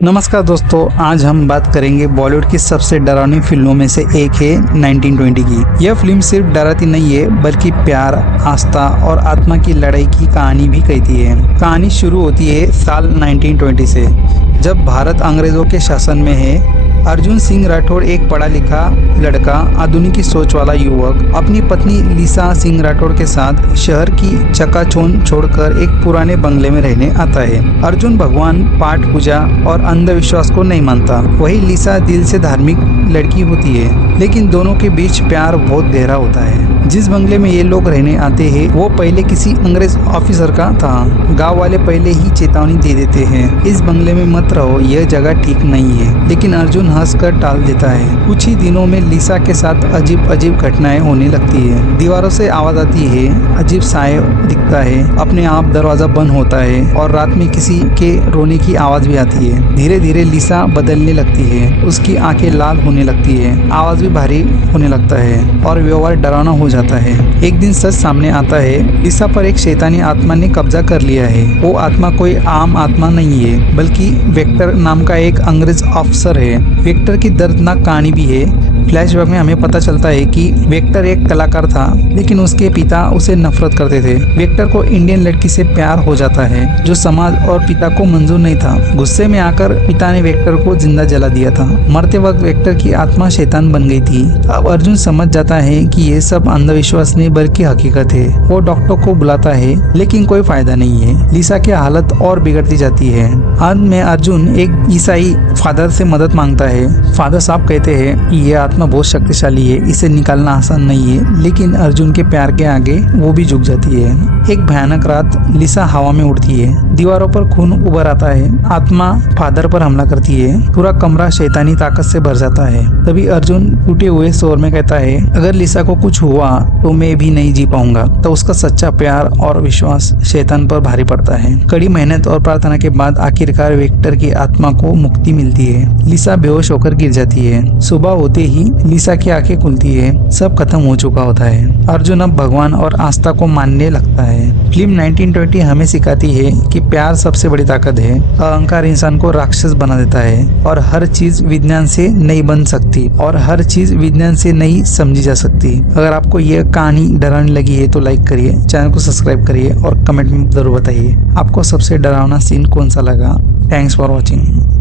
नमस्कार दोस्तों, आज हम बात करेंगे बॉलीवुड की सबसे डरावनी फिल्मों में से एक है 1920 की। यह फिल्म सिर्फ डराती नहीं है बल्कि प्यार, आस्था और आत्मा की लड़ाई की कहानी भी कहती है। कहानी शुरू होती है साल 1920 से, जब भारत अंग्रेजों के शासन में है। अर्जुन सिंह राठौड़ एक पढ़ा लिखा लड़का, आधुनिक सोच वाला युवक, अपनी पत्नी लीसा सिंह राठौड़ के साथ शहर की चकाचौंध छोड़कर एक पुराने बंगले में रहने आता है। अर्जुन भगवान, पाठ पूजा और अंधविश्वास को नहीं मानता। वही लीसा दिल से धार्मिक लड़की होती है, लेकिन दोनों के बीच प्यार बहुत गहरा होता है। जिस बंगले में ये लोग रहने आते हैं वो पहले किसी अंग्रेज ऑफिसर का था। गांव वाले पहले ही चेतावनी दे देते हैं, इस बंगले में मत रहो, यह जगह ठीक नहीं है। लेकिन अर्जुन हंसकर टाल देता है। कुछ ही दिनों में लीसा के साथ अजीब अजीब घटनाएं होने लगती है। दीवारों से आवाज आती है, अजीब साए दिखता है, अपने आप दरवाजा बंद होता है और रात में किसी के रोने की आवाज भी आती है। धीरे धीरे लीसा बदलने लगती है, उसकी आंखें लाल होने लगती है, आवाज भी भारी होने लगता है और व्यवहार डरावना हो जाता है। एक दिन सच सामने आता है, लीसा पर एक शैतानी आत्मा ने कब्जा कर लिया है। वो आत्मा कोई आम आत्मा नहीं है, बल्कि वेक्टर नाम का एक अंग्रेज अफसर है। वेक्टर की दर्दनाक कहानी भी है। फ्लैशबैक में हमें पता चलता है कि वेक्टर एक कलाकार था, लेकिन उसके पिता उसे नफरत करते थे। वेक्टर को इंडियन लड़की से प्यार हो जाता है, जो समाज और पिता को मंजूर नहीं था। गुस्से में आकर पिता ने वेक्टर को जिंदा जला दिया था। मरते वक्त वेक्टर की आत्मा शैतान बन गई थी। अब अर्जुन समझ जाता है कि ये सब अंधविश्वास नहीं बल्कि हकीकत है। वो डॉक्टर को बुलाता है, लेकिन कोई फायदा नहीं है। लीसा की हालत और बिगड़ती जाती है। अंत में अर्जुन एक ईसाई फादर से मदद मांगता है। फादर साहब कहते हैं कि यह आत्मा बहुत शक्तिशाली है, इसे निकालना आसान नहीं है। लेकिन अर्जुन के प्यार के आगे वो भी झुक जाती है। एक भयानक रात लीसा हवा में उड़ती है, दीवारों पर खून उभर आता है, आत्मा फादर पर हमला करती है, पूरा कमरा शैतानी ताकत से भर जाता है। तभी अर्जुन टूटे हुए स्वर में कहता है, अगर लीसा को कुछ हुआ तो मैं भी नहीं जी पाऊंगा। तो उसका सच्चा प्यार और विश्वास शैतान पर भारी पड़ता है। कड़ी मेहनत और प्रार्थना के बाद आखिरकार वेक्टर की आत्मा को मुक्ति मिलती है। लीसा बेहोश होकर गिर जाती है। सुबह होते ही लीसा की आंखें खुलती है, सब खत्म हो चुका होता है। अर्जुन अब भगवान और आस्था को मानने लगता है। फिल्म 1920 हमें सिखाती है कि प्यार सबसे बड़ी ताकत है। अहंकार इंसान को राक्षस बना देता है और हर चीज विज्ञान से नहीं बन सकती और हर चीज विज्ञान से नहीं समझी जा सकती। अगर आपको यह कहानी डरावनी लगी है तो लाइक करिए, चैनल को सब्सक्राइब करिए और कमेंट में जरूर बताइए आपको सबसे डरावना सीन कौन सा लगा। Thanks for watching.